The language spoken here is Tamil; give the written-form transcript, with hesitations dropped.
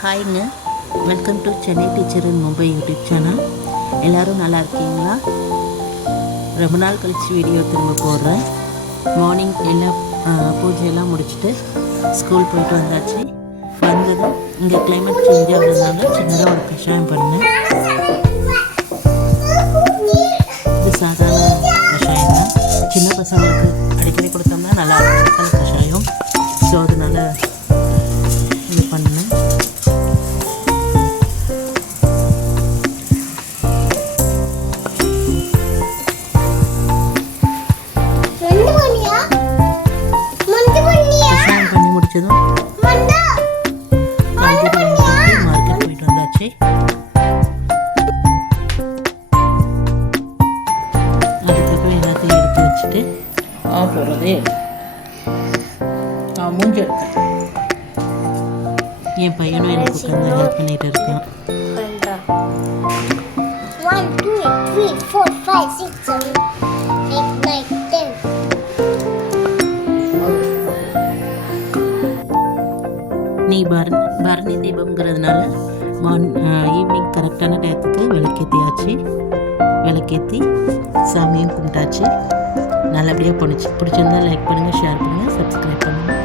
ஹாய்ங்க, welcome to Chennai teacher in Mumbai YouTube channel. எல்லோரும் நல்லா இருக்கீங்களா? ரொம்ப நாள் கழித்து வீடியோ திரும்ப போடுறேன். மார்னிங் எல்லாம் பூஜையெல்லாம் முடிச்சுட்டு ஸ்கூல் போயிட்டு வந்தாச்சு. வந்ததும் இங்கே கிளைமேட் சேஞ்ச் ஆகிறதுனால சின்னதாக ஒரு கஷாயம் பண்ணேன். இது சாதாரண கஷாயம் தான். சின்ன பசங்களுக்கு அடிக்கடி கொடுத்தோம்னா நல்லா இருக்கும் கஷாயம். ஸோ அதனால் இது பண்ணேன். பண்ணி முடிச்சதும் மார்க்கெட் போயிட்டு வந்தாச்சு. அதுக்கப்புறம் எல்லாத்தையும் எடுத்து வச்சுட்டு போடுறதே மூஞ்சி எடுத்தேன். என் பையனும் எனக்கு உட்காந்து ஹெல்ப் பண்ணிட்டு இருக்கான். 1 2 3 4 5 6 7 8 9 10. நீ பரணி தீபம்ங்கிறதுனால ஈவினிங் கரெக்டான டயத்துக்கு விளக்கேற்றியாச்சு. விளக்கேற்றி சாமியும் கும்பிட்டாச்சு. நல்லபடியாக பிடிச்சிருந்தா லைக் பண்ணுங்கள், ஷேர் பண்ணுங்கள், சப்ஸ்கிரைப் பண்ணுங்கள்.